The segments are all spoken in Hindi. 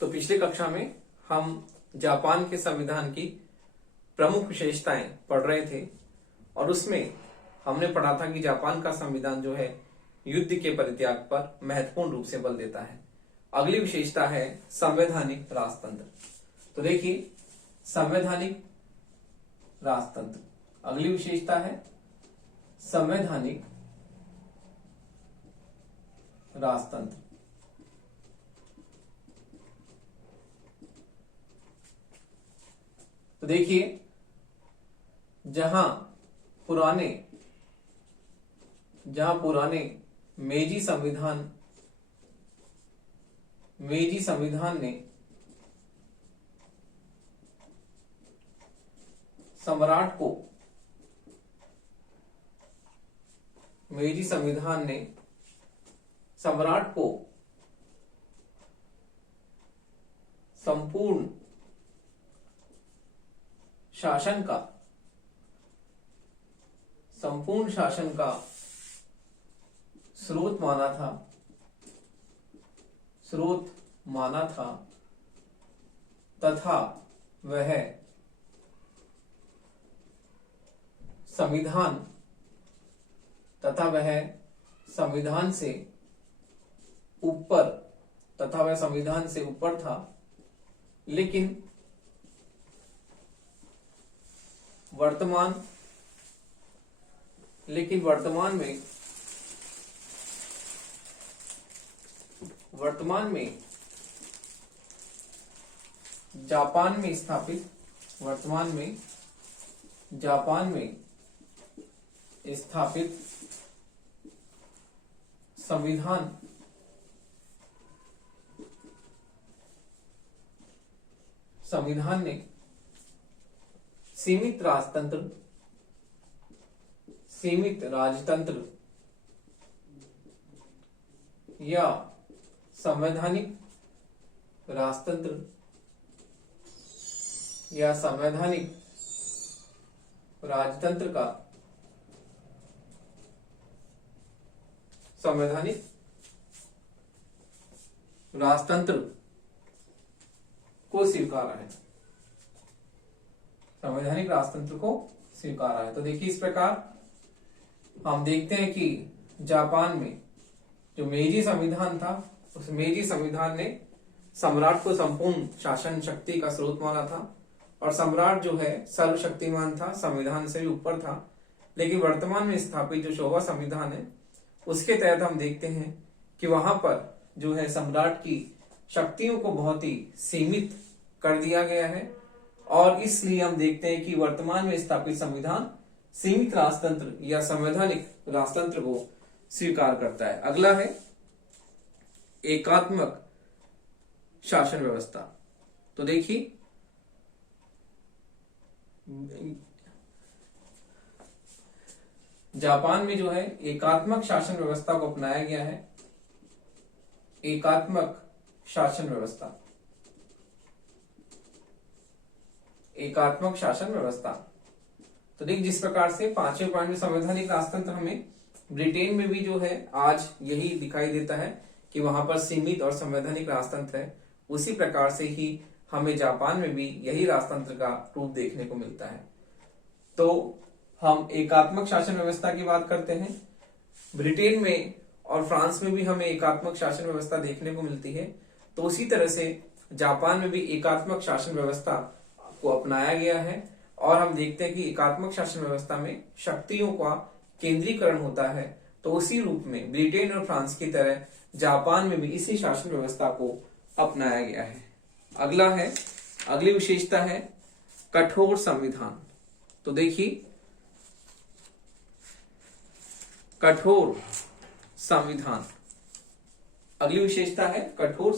तो पिछली कक्षा में हम जापान के संविधान की प्रमुख विशेषताएं पढ़ रहे थे और उसमें हमने पढ़ा था कि जापान का संविधान जो है युद्ध के परित्याग पर महत्वपूर्ण रूप से बल देता है। अगली विशेषता है संवैधानिक राजतंत्र। तो देखिए, संवैधानिक राजतंत्र, अगली विशेषता है संवैधानिक राजतंत्र। तो देखिए, जहां पुराने मेजी संविधान ने सम्राट को संपूर्ण शासन का स्रोत माना था तथा वह संविधान से ऊपर था, लेकिन वर्तमान में जापान में स्थापित संविधान ने सीमित राजतंत्र या संवैधानिक राजतंत्र को स्वीकारा है। तो देखिए, इस प्रकार हम देखते हैं कि जापान में जो मेजी संविधान था, उस मेजी संविधान ने सम्राट को संपूर्ण शासन शक्ति का स्रोत माना था और सम्राट जो है सर्वशक्तिमान था, संविधान से भी ऊपर था। लेकिन वर्तमान में स्थापित जो शोवा संविधान है, उसके तहत हम देखते हैं कि वहां पर जो है सम्राट की शक्तियों को बहुत ही सीमित कर दिया गया है और इसलिए हम देखते हैं कि वर्तमान में स्थापित संविधान सीमित राजतंत्र या संवैधानिक राजतंत्र को स्वीकार करता है। अगला है एकात्मक शासन व्यवस्था। तो देखिए, जापान में जो है एकात्मक शासन व्यवस्था को अपनाया गया है। एकात्मक शासन व्यवस्था। तो देख, जिस प्रकार से पांचवें पॉइंट में संवैधानिक राजतंत्र हमें ब्रिटेन में भी जो है आज यही दिखाई देता है कि वहां पर सीमित और संवैधानिक राजतंत्र है, उसी प्रकार से ही हमें जापान में भी यही राजतंत्र का रूप देखने को मिलता है। तो हम एकात्मक शासन व्यवस्था की बात करते हैं। ब्रिटेन में और फ्रांस में भी हमें एकात्मक शासन व्यवस्था देखने को मिलती है। तो उसी तरह से जापान में भी एकात्मक शासन व्यवस्था को अपनाया गया है और हम देखते हैं कि एकात्मक शासन व्यवस्था में शक्तियों का केंद्रीकरण होता है। तो उसी रूप में ब्रिटेन और फ्रांस की तरह जापान में भी इसी शासन व्यवस्था को अपनाया गया है। अगली विशेषता है कठोर संविधान। तो देखिए, कठोर संविधान, अगली विशेषता है कठोर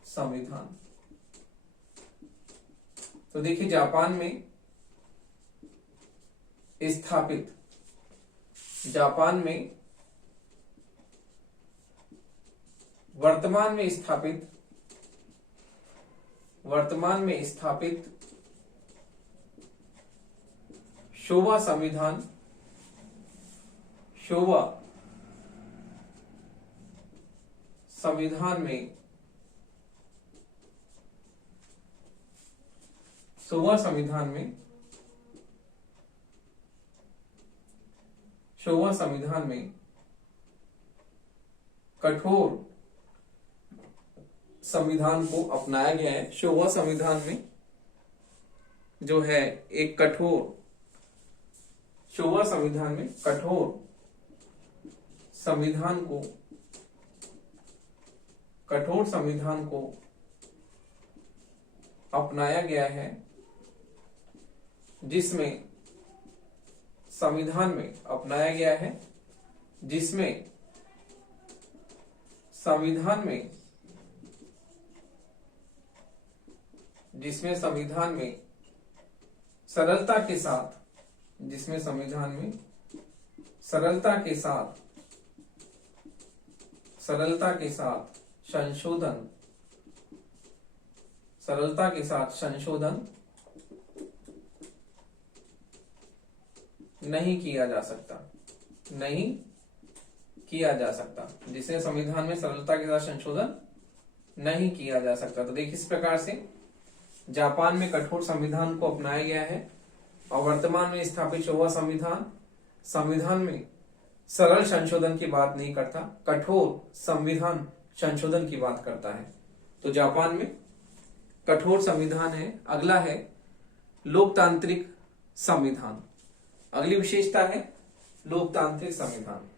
संविधान। तो देखिए, जापान में वर्तमान में स्थापित शोवा संविधान में 16वां संविधान में कठोर संविधान को अपनाया गया है। 16वां संविधान में जो है एक कठोर 16वां संविधान में कठोर संविधान को अपनाया गया है, जिसमें संविधान में सरलता के साथ संशोधन नहीं किया जा सकता, जिसमें संविधान में सरलता के साथ संशोधन नहीं किया जा सकता। तो देखिए इस प्रकार से जापान में कठोर संविधान को अपनाया गया है और वर्तमान में स्थापित 16वां संविधान में सरल संशोधन की बात नहीं करता, कठोर संविधान संशोधन की बात करता है। तो जापान में कठोर संविधान है। अगला है लोकतांत्रिक संविधान। अगली विशेषता है लोकतांत्रिक संविधान।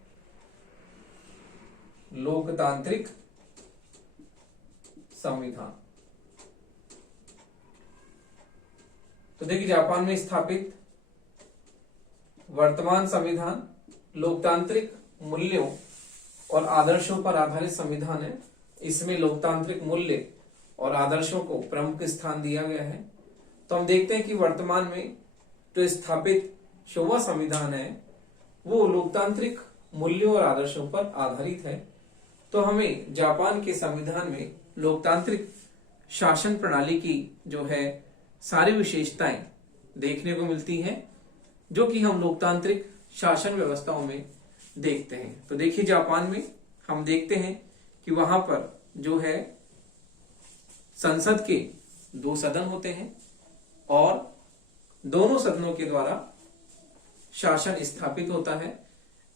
तो देखिए जापान में स्थापित वर्तमान संविधान लोकतांत्रिक मूल्यों और आदर्शों पर आधारित संविधान है। इसमें लोकतांत्रिक मूल्य और आदर्शों को प्रमुख स्थान दिया गया है। तो हम देखते हैं कि वर्तमान में जो स्थापित 16वां संविधान है वो लोकतांत्रिक मूल्यों और आदर्शों पर आधारित है। तो हमें जापान के संविधान में लोकतांत्रिक शासन प्रणाली की जो है सारी विशेषताएं देखने को मिलती हैं, जो कि हम लोकतांत्रिक शासन व्यवस्थाओं में देखते हैं। तो देखिए जापान में हम देखते हैं कि वहां पर जो है संसद के 2 सदन होते हैं और दोनों सदनों के द्वारा शासन स्थापित होता है।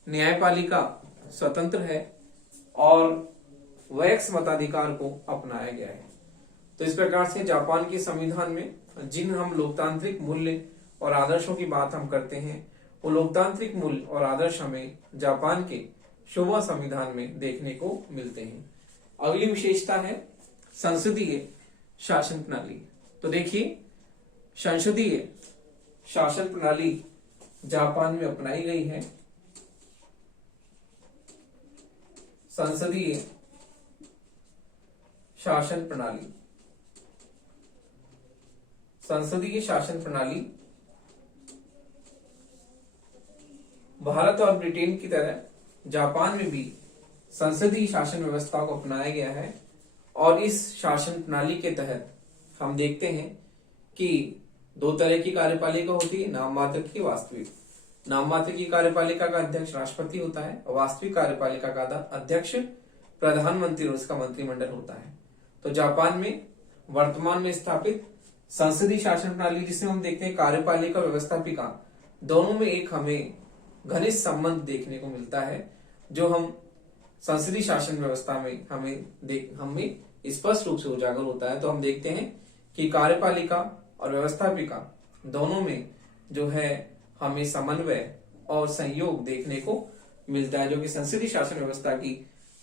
न्यायपालिका स्वतंत्र है और वैक्स मताधिकार को अपनाया गया है। तो इस प्रकार से जापान के संविधान में जिन हम लोकतांत्रिक मूल्य और आदर्शों की बात हम करते हैं, वो लोकतांत्रिक मूल्य और आदर्श हमें जापान के 16वां संविधान में देखने को मिलते हैं। अगली विशेषता है संसदीय शासन प्रणाली। तो देखिए संसदीय शासन प्रणाली जापान में अपनाई गई है। संसदीय शासन प्रणाली भारत और ब्रिटेन की तरह जापान में भी संसदीय शासन व्यवस्था को अपनाया गया है। और इस शासन प्रणाली के तहत हम देखते हैं कि 2 तरह की कार्यपालिका होती है, नाम मात्र की, वास्तविक। नाम मात्र की कार्यपालिका का अध्यक्ष राष्ट्रपति होता है और वास्तविक कार्यपालिका का अध्यक्ष प्रधानमंत्री और उसका मंत्रिमंडल होता है। तो जापान में वर्तमान में स्थापित संसदीय शासन प्रणाली, जिसमें हम देखते हैं कार्यपालिका व्यवस्थापिका दोनों में एक हमें घनिष्ठ संबंध देखने को मिलता है, जो हम संसदीय शासन व्यवस्था में हमें स्पष्ट रूप से उजागर होता है। तो हम देखते हैं कि कार्यपालिका और व्यवस्थापिका दोनों में जो है हमें समन्वय और सहयोग देखने को मिलता है, जो कि संसदीय शासन व्यवस्था की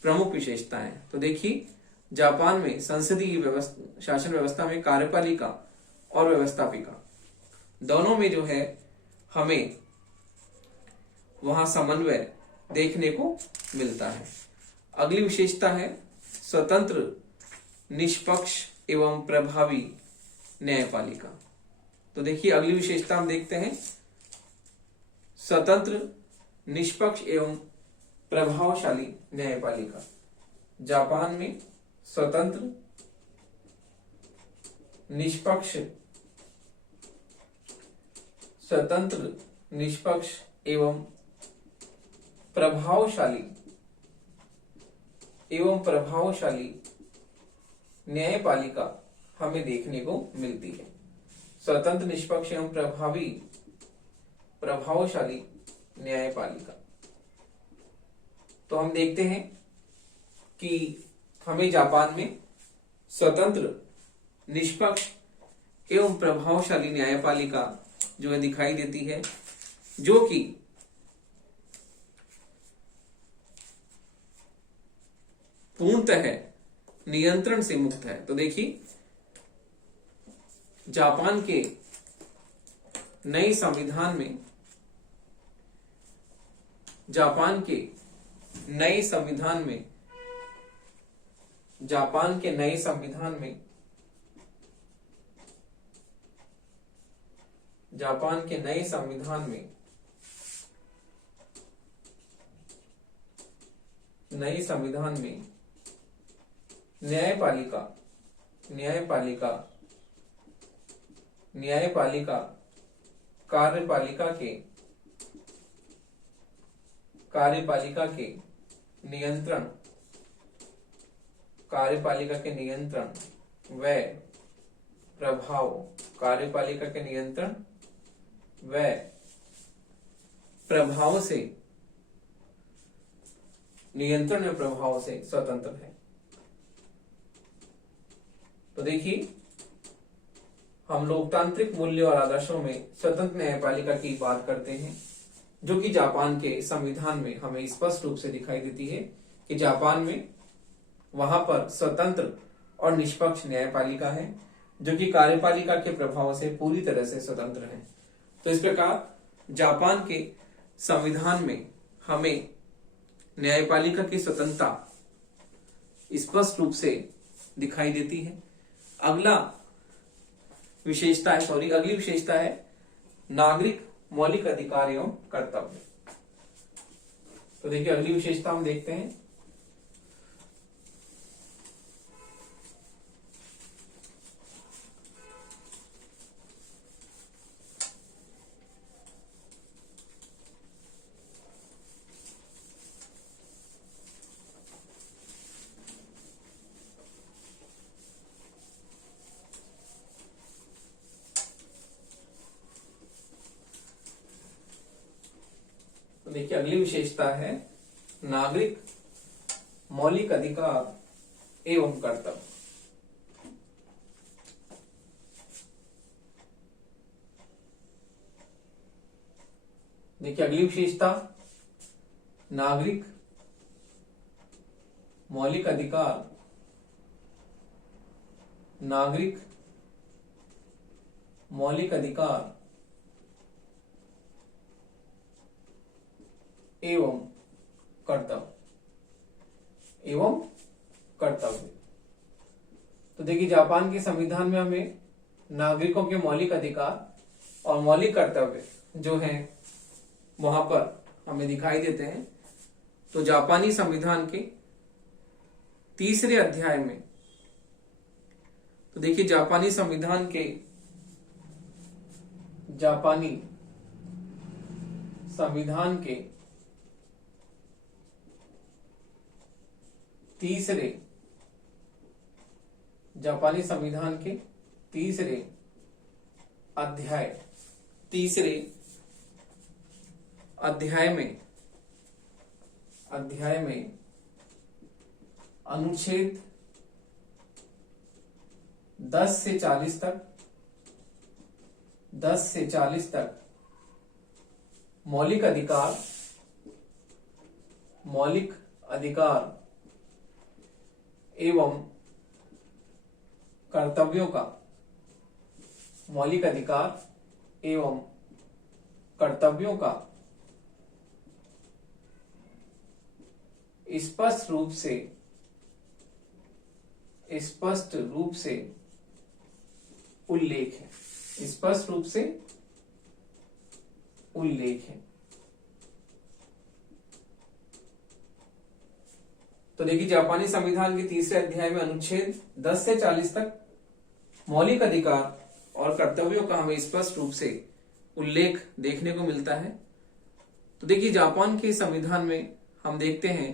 प्रमुख विशेषता है। तो देखिए जापान में संसदीय शासन व्यवस्था में कार्यपालिका और व्यवस्थापिका दोनों में जो है हमें वहां समन्वय देखने को मिलता है। अगली विशेषता है स्वतंत्र, निष्पक्ष एवं प्रभावी न्यायपालिका। तो देखिए अगली विशेषता हम देखते हैं स्वतंत्र, निष्पक्ष एवं प्रभावशाली न्यायपालिका। जापान में स्वतंत्र, निष्पक्ष एवं प्रभावशाली एवं प्रभावशाली न्यायपालिका हमें देखने को मिलती है। स्वतंत्र, निष्पक्ष एवं प्रभावशाली न्यायपालिका। तो हम देखते हैं कि हमें जापान में स्वतंत्र, निष्पक्ष एवं प्रभावशाली न्यायपालिका जो है दिखाई देती है, जो कि पूर्णतः नियंत्रण से मुक्त है। तो देखिए, जापान के नए संविधान में जापान के नए संविधान में जापान के नए संविधान में जापान के नए संविधान में नए संविधान में न्यायपालिका न्यायपालिका न्यायपालिका कार्यपालिका के नियंत्रण कार्यपालिका के नियंत्रण व प्रभाव कार्यपालिका के नियंत्रण व प्रभाव से नियंत्रण व प्रभाव से स्वतंत्र है। तो देखिए, हम लोकतांत्रिक मूल्य और आदर्शों में स्वतंत्र न्यायपालिका की बात करते हैं, जो कि जापान के संविधान में हमें स्पष्ट रूप से दिखाई देती है कि जापान में वहां पर स्वतंत्र और निष्पक्ष न्यायपालिका है, जो कि कार्यपालिका के प्रभाव से पूरी तरह से स्वतंत्र है। तो इस प्रकार जापान के संविधान में हमें न्यायपालिका की स्वतंत्रता स्पष्ट रूप से दिखाई देती है। अगली विशेषता है नागरिक मौलिक अधिकार एवं कर्तव्य। तो देखिए, अगली विशेषता हम देखते हैं। तो देखिए, अगली विशेषता है नागरिक मौलिक अधिकार एवं कर्तव्य। देखिए, अगली विशेषता नागरिक मौलिक अधिकार नागरिक मौलिक अधिकार एवं कर्तव्य। तो देखिए, जापान के संविधान में हमें नागरिकों के मौलिक अधिकार और मौलिक कर्तव्य जो हैं वहां पर हमें दिखाई देते हैं। तो जापानी संविधान के तीसरे अध्याय में, तो देखिए, जापानी संविधान के तीसरे अध्याय में अनुच्छेद 10 से 40 तक मौलिक अधिकार एवं कर्तव्यों का स्पष्ट रूप से उल्लेख है। तो देखिए, जापानी संविधान के तीसरे अध्याय में अनुच्छेद 10 से 40 तक मौलिक अधिकार और कर्तव्यों का हमें स्पष्ट रूप से उल्लेख देखने को मिलता है। तो देखिए, जापान के संविधान में हम देखते हैं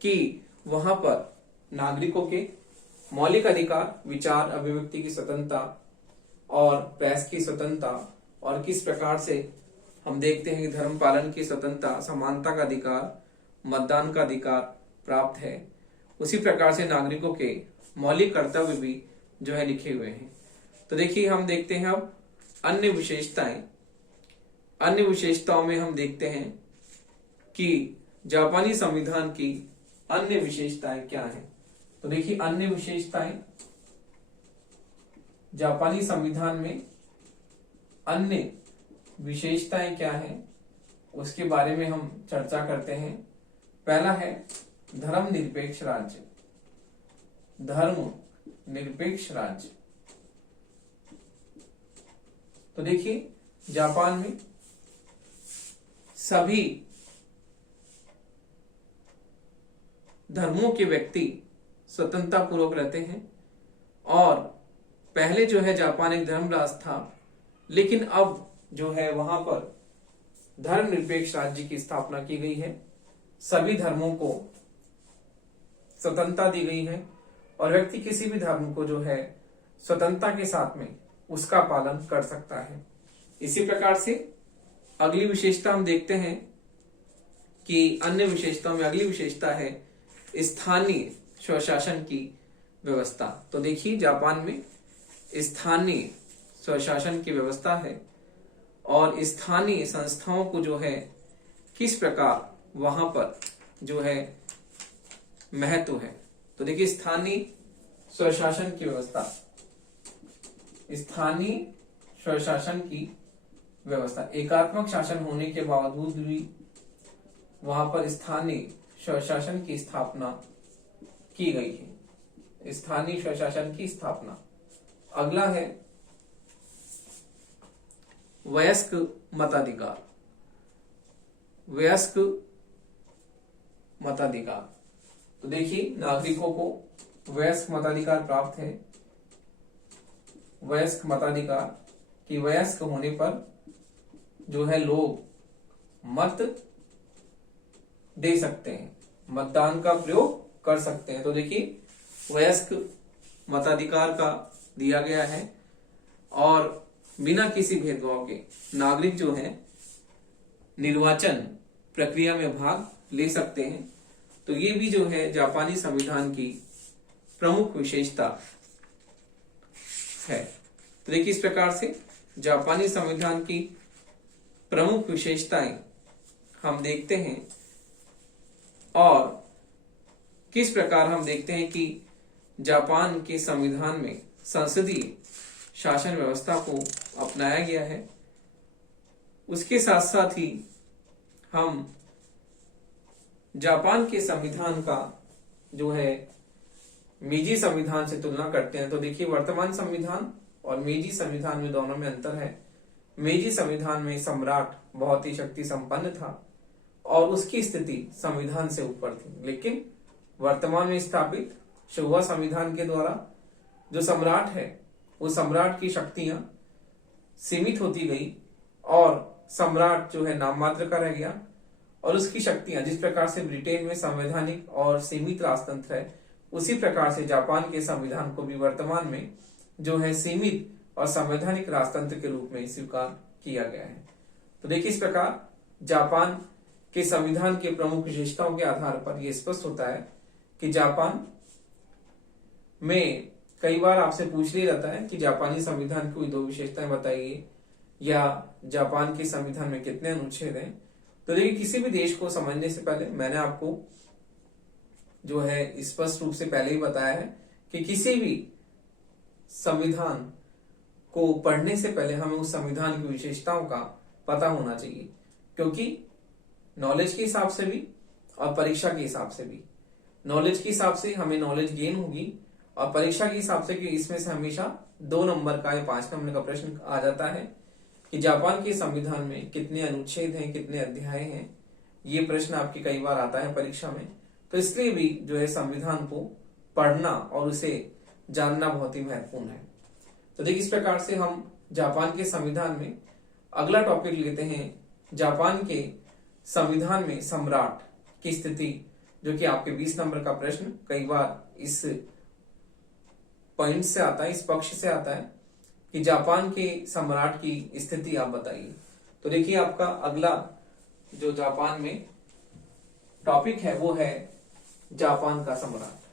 कि वहां पर नागरिकों के मौलिक अधिकार, विचार अभिव्यक्ति की स्वतंत्रता और प्रेस की स्वतंत्रता, और किस प्रकार से हम देखते हैं कि धर्म पालन की स्वतंत्रता, समानता का अधिकार, मतदान का अधिकार प्राप्त है। उसी प्रकार से नागरिकों के मौलिक कर्तव्य भी जो है लिखे हुए हैं। तो देखिए हम देखते हैं अब अन्य विशेषताएं। अन्य विशेषताओं में हम देखते हैं कि जापानी संविधान की अन्य विशेषताएं क्या हैं। तो देखिए अन्य विशेषताएं, जापानी संविधान में अन्य विशेषताएं क्या हैं उसके बारे में हम चर्चा करते हैं। पहला है धर्मनिरपेक्ष राज्य। धर्म निरपेक्ष राज्य। तो देखिए जापान में सभी धर्मों के व्यक्ति स्वतंत्रता पूर्वक रहते हैं, और पहले जो है जापान एक धर्म राष्ट्र था, लेकिन अब जो है वहां पर धर्मनिरपेक्ष राज्य की स्थापना की गई है। सभी धर्मों को स्वतंत्रता दी गई है और व्यक्ति किसी भी धर्म को जो है स्वतंत्रता के साथ में उसका पालन कर सकता है। इसी प्रकार से अगली विशेषता हम देखते हैं कि अन्य विशेषताओं में अगली विशेषता है स्थानीय स्वशासन की व्यवस्था। तो देखिए जापान में स्थानीय स्वशासन की व्यवस्था है और स्थानीय संस्थाओं को जो है किस प्रकार वहां पर जो है महत्व है। तो देखिए स्थानीय स्वशासन की व्यवस्था, स्थानीय स्वशासन की व्यवस्था, एकात्मक शासन होने के बावजूद भी वहां पर स्थानीय स्वशासन की स्थापना की गई है। स्थानीय स्वशासन की स्थापना। अगला है वयस्क मताधिकार। वयस्क मताधिकार। तो देखिए नागरिकों को वयस्क मताधिकार प्राप्त है। वयस्क मताधिकार कि वयस्क होने पर जो है लोग मत दे सकते हैं, मतदान का प्रयोग कर सकते हैं। तो देखिए वयस्क मताधिकार का दिया गया है और बिना किसी भेदभाव के नागरिक जो है निर्वाचन प्रक्रिया में भाग ले सकते हैं। तो ये भी जो है जापानी संविधान की प्रमुख विशेषता है। तो देखिए इस प्रकार से जापानी संविधान की प्रमुख विशेषताएं हम देखते हैं और किस प्रकार हम देखते हैं कि जापान के संविधान में संसदीय शासन व्यवस्था को अपनाया गया है। उसके साथ साथ ही हम जापान के संविधान का जो है मीजी संविधान से तुलना करते हैं। तो देखिए वर्तमान संविधान और मीजी संविधान में दोनों में अंतर है। मीजी संविधान में सम्राट बहुत ही शक्ति संपन्न था और उसकी स्थिति संविधान से ऊपर थी, लेकिन वर्तमान में स्थापित शोवा संविधान के द्वारा जो सम्राट है वो सम्राट की शक्तियां सीमित होती गई और सम्राट जो है नाम मात्र का रह गया और उसकी शक्तियां जिस प्रकार से ब्रिटेन में संवैधानिक और सीमित राजतंत्र है, उसी प्रकार से जापान के संविधान को भी वर्तमान में जो है सीमित और संवैधानिक राजतंत्र के रूप में स्वीकार किया गया है। तो देखिए इस प्रकार जापान के संविधान के प्रमुख विशेषताओं के आधार पर यह स्पष्ट होता है कि जापान में कई बार आपसे पूछ लिया जाता है कि जापानी संविधान की कोई दो विशेषताएं बताइए या जापान के संविधान में कितने अनुच्छेद हैं। तो देखिए किसी भी देश को समझने से पहले मैंने आपको जो है स्पष्ट रूप से पहले ही बताया है कि किसी भी संविधान को पढ़ने से पहले हमें उस संविधान की विशेषताओं का पता होना चाहिए, क्योंकि नॉलेज के हिसाब से भी और परीक्षा के हिसाब से भी। नॉलेज के हिसाब से हमें नॉलेज गेन होगी और परीक्षा के हिसाब से कि इसमें से हमेशा 2 नंबर का या 5 नंबर का प्रश्न आ जाता है कि जापान के संविधान में कितने अनुच्छेद हैं, कितने अध्याय हैं। ये प्रश्न आपकी कई बार आता है परीक्षा में। तो इसलिए भी जो है संविधान को पढ़ना और उसे जानना बहुत ही महत्वपूर्ण है। तो देखिए इस प्रकार से हम जापान के संविधान में अगला टॉपिक लेते हैं। जापान के संविधान में सम्राट की स्थिति जो कि आपके 20 नंबर का प्रश्न कई बार इस पॉइंट से आता है, इस पक्ष से आता है कि जापान के सम्राट की स्थिति आप बताइए। तो देखिए आपका अगला जो जापान में टॉपिक है वो है जापान का सम्राट।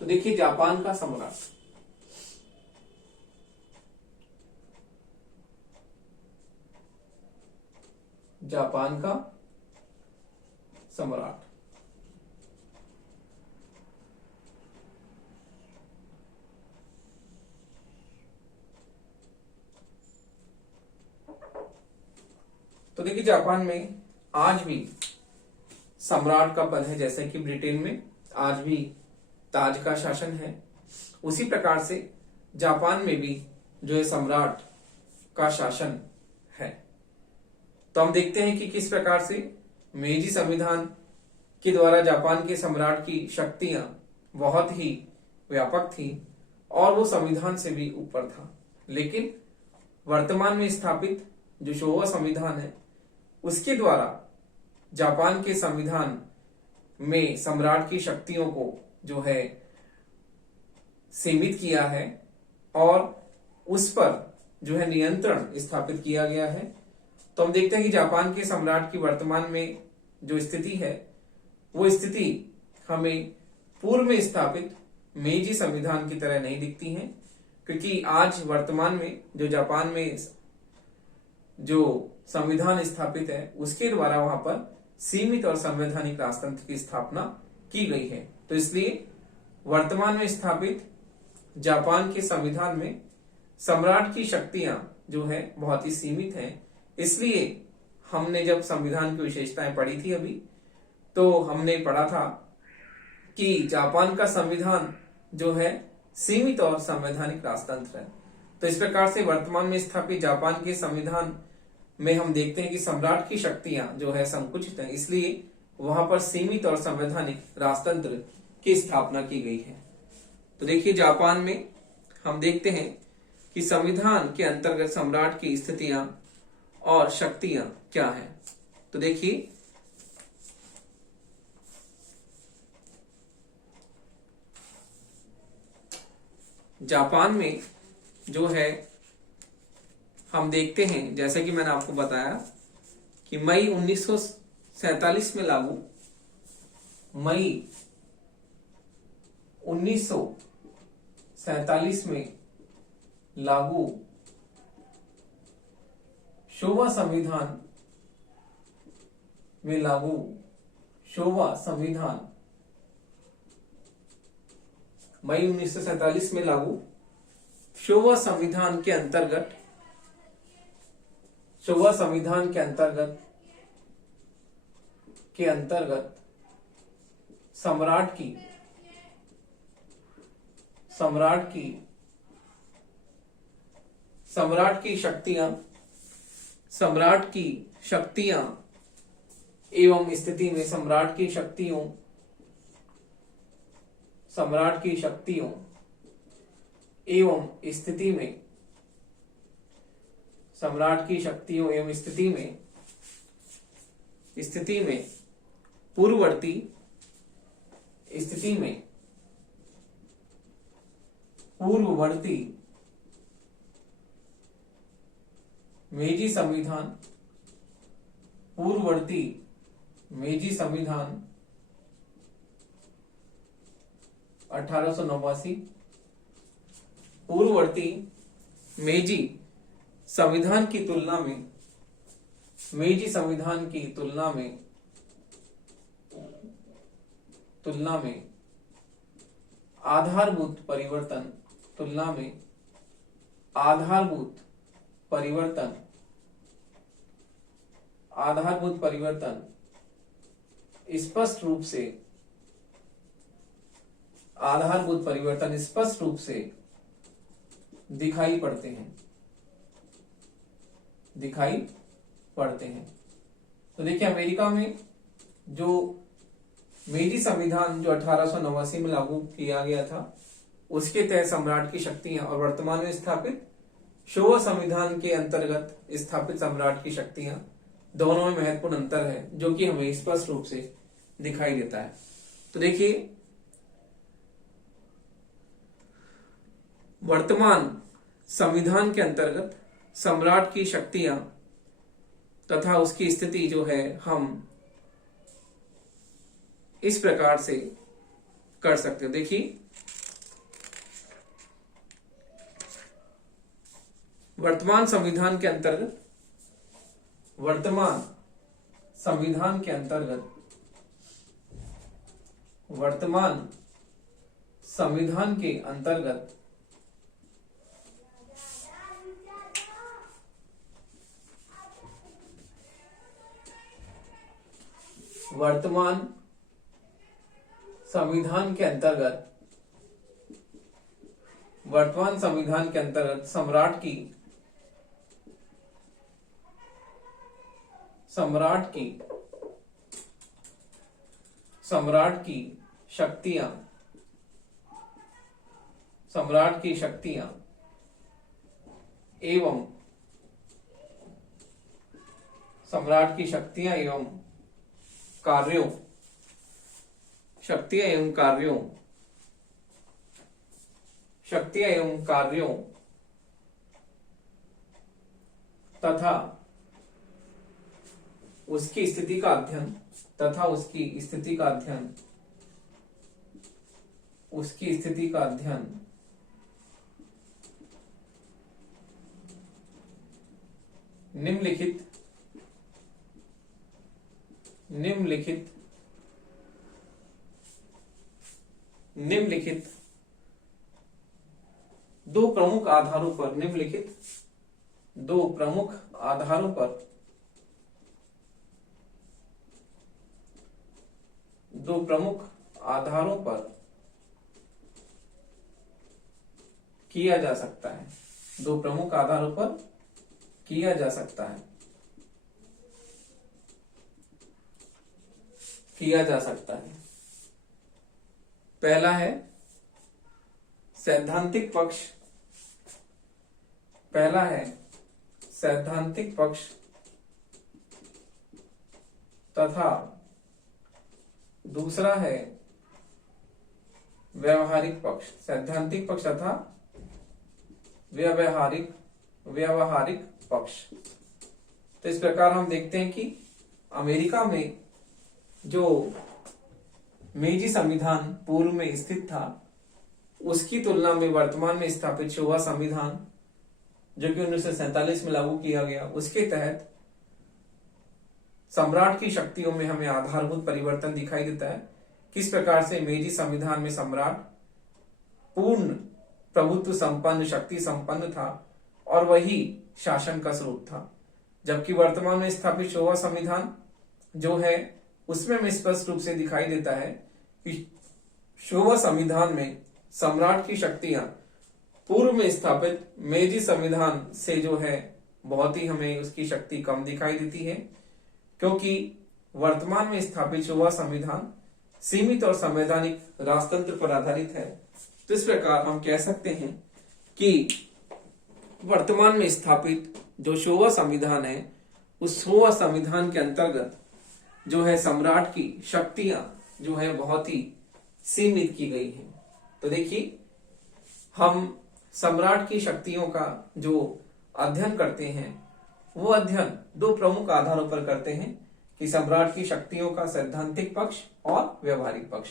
तो देखिए जापान का सम्राट, जापान का सम्राट तो देखिए जापान में आज भी सम्राट का पद है। जैसे कि ब्रिटेन में आज भी ताज का शासन है, उसी प्रकार से जापान में भी जो है सम्राट का शासन है। तो हम देखते हैं कि किस प्रकार से मेजी संविधान के द्वारा जापान के सम्राट की शक्तियां बहुत ही व्यापक थी और वो संविधान से भी ऊपर था। लेकिन वर्तमान में स्थापित जो शोवा संविधान है उसके द्वारा जापान के संविधान में सम्राट की शक्तियों को जो है सीमित किया है और उस पर जो है नियंत्रण स्थापित किया गया है। तो हम देखते हैं कि जापान के सम्राट की वर्तमान में जो स्थिति है वो स्थिति हमें पूर्व में स्थापित मेजी संविधान की तरह नहीं दिखती है, क्योंकि आज वर्तमान में जो जापान में जो संविधान स्थापित है उसके द्वारा वहां पर सीमित और संवैधानिक राजतंत्र की स्थापना की गई है। तो इसलिए वर्तमान में स्थापित जापान के संविधान में सम्राट की शक्तियां जो है बहुत ही सीमित हैं। इसलिए हमने जब संविधान की विशेषताएं पढ़ी थी अभी, तो हमने पढ़ा था कि जापान का संविधान जो है सीमित और संवैधानिक राजतंत्र है। तो इस प्रकार से वर्तमान में स्थापित जापान के संविधान में हम देखते हैं कि सम्राट की शक्तियां जो है संकुचित हैं, इसलिए वहां पर सीमित और संवैधानिक राजतंत्र की स्थापना की गई है। तो देखिए जापान में हम देखते हैं कि संविधान के अंतर्गत सम्राट की स्थितियां और शक्तियां क्या हैं। तो देखिए जापान में जो है हम देखते हैं, जैसे कि मैंने आपको बताया कि मई 1947 में लागू, मई 1947 में लागू शोवा संविधान में लागू शोवा संविधान, मई 1947 में लागू शोवा संविधान के अंतर्गत, शोवा संविधान के अंतर्गत सम्राट की शक्तियां एवं स्थिति में सम्राट की शक्तियों एवं स्थिति में सम्राट की शक्तियों एवं स्थिति में पूर्ववर्ती मेजी संविधान 1889, पूर्ववर्ती मेजी संविधान की तुलना में आधारभूत परिवर्तन स्पष्ट रूप से आधारभूत परिवर्तन स्पष्ट रूप से दिखाई पड़ते हैं। तो देखिए अमेरिका में जो मेजी संविधान जो 1889 में लागू किया गया था, उसके तहत सम्राट की शक्तियां और वर्तमान में स्थापित शोवा संविधान के अंतर्गत स्थापित सम्राट की शक्तियां, दोनों में महत्वपूर्ण अंतर है जो कि हमें स्पष्ट रूप से दिखाई देता है। तो देखिए वर्तमान संविधान के अंतर्गत सम्राट की शक्तियां तथा उसकी स्थिति जो है हम इस प्रकार से कर सकते हो। देखिए वर्तमान संविधान के अंतर्गत वर्तमान संविधान के अंतर्गत वर्तमान संविधान के अंतर्गत सम्राट की शक्तियां एवं कार्यों तथा उसकी स्थिति का अध्ययन निम्नलिखित दो प्रमुख आधारों पर किया जा सकता है। पहला है सैद्धांतिक पक्ष तथा दूसरा है व्यवहारिक पक्ष। सैद्धांतिक पक्ष तथा व्यवहारिक पक्ष। तो इस प्रकार हम देखते हैं कि अमेरिका में जो मेजी संविधान पूर्व में स्थित था, उसकी तुलना में वर्तमान में स्थापित शोवा संविधान जो कि 1947 में लागू किया गया, उसके तहत सम्राट की शक्तियों में हमें आधारभूत परिवर्तन दिखाई देता है। किस प्रकार से मेजी संविधान में सम्राट पूर्ण प्रभुत्व संपन्न, शक्ति संपन्न था और वही शासन का स्वरूप था, जबकि वर्तमान में स्थापित शोवा संविधान जो है उसमें हमें स्पष्ट रूप से दिखाई देता है कि शोवा संविधान में सम्राट की शक्तियां पूर्व में स्थापित मेजी संविधान से जो है बहुत ही हमें उसकी शक्ति कम दिखाई देती है, क्योंकि वर्तमान में स्थापित शोवा संविधान सीमित और संवैधानिक राजतंत्र पर आधारित है। तो इस प्रकार हम कह सकते हैं कि वर्तमान में स्थापित जो शोवा संविधान है, उस शोवा संविधान के अंतर्गत जो है सम्राट की शक्तियां जो है बहुत ही सीमित की गई हैं। तो देखिए हम सम्राट की शक्तियों का जो अध्ययन करते हैं, वो अध्ययन दो प्रमुख आधारों पर करते हैं कि सम्राट की शक्तियों का सैद्धांतिक पक्ष और व्यवहारिक पक्ष।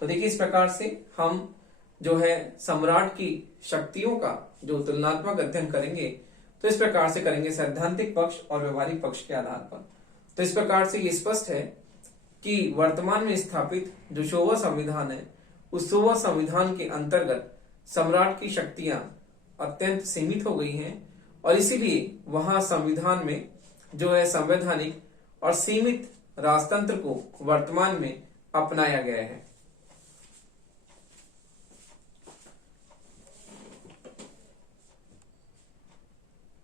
तो देखिए इस प्रकार से हम जो है सम्राट की शक्तियों का जो तुलनात्मक अध्ययन करेंगे, तो इस प्रकार से करेंगे सैद्धांतिक पक्ष और व्यवहारिक पक्ष के आधार पर। तो इस प्रकार से ये स्पष्ट है कि वर्तमान में स्थापित जो शोवा संविधान है, उस शोवा संविधान के अंतर्गत सम्राट की शक्तियां अत्यंत सीमित हो गई हैं और इसीलिए वहां संविधान में जो है संवैधानिक और सीमित राजतंत्र को वर्तमान में अपनाया गया है।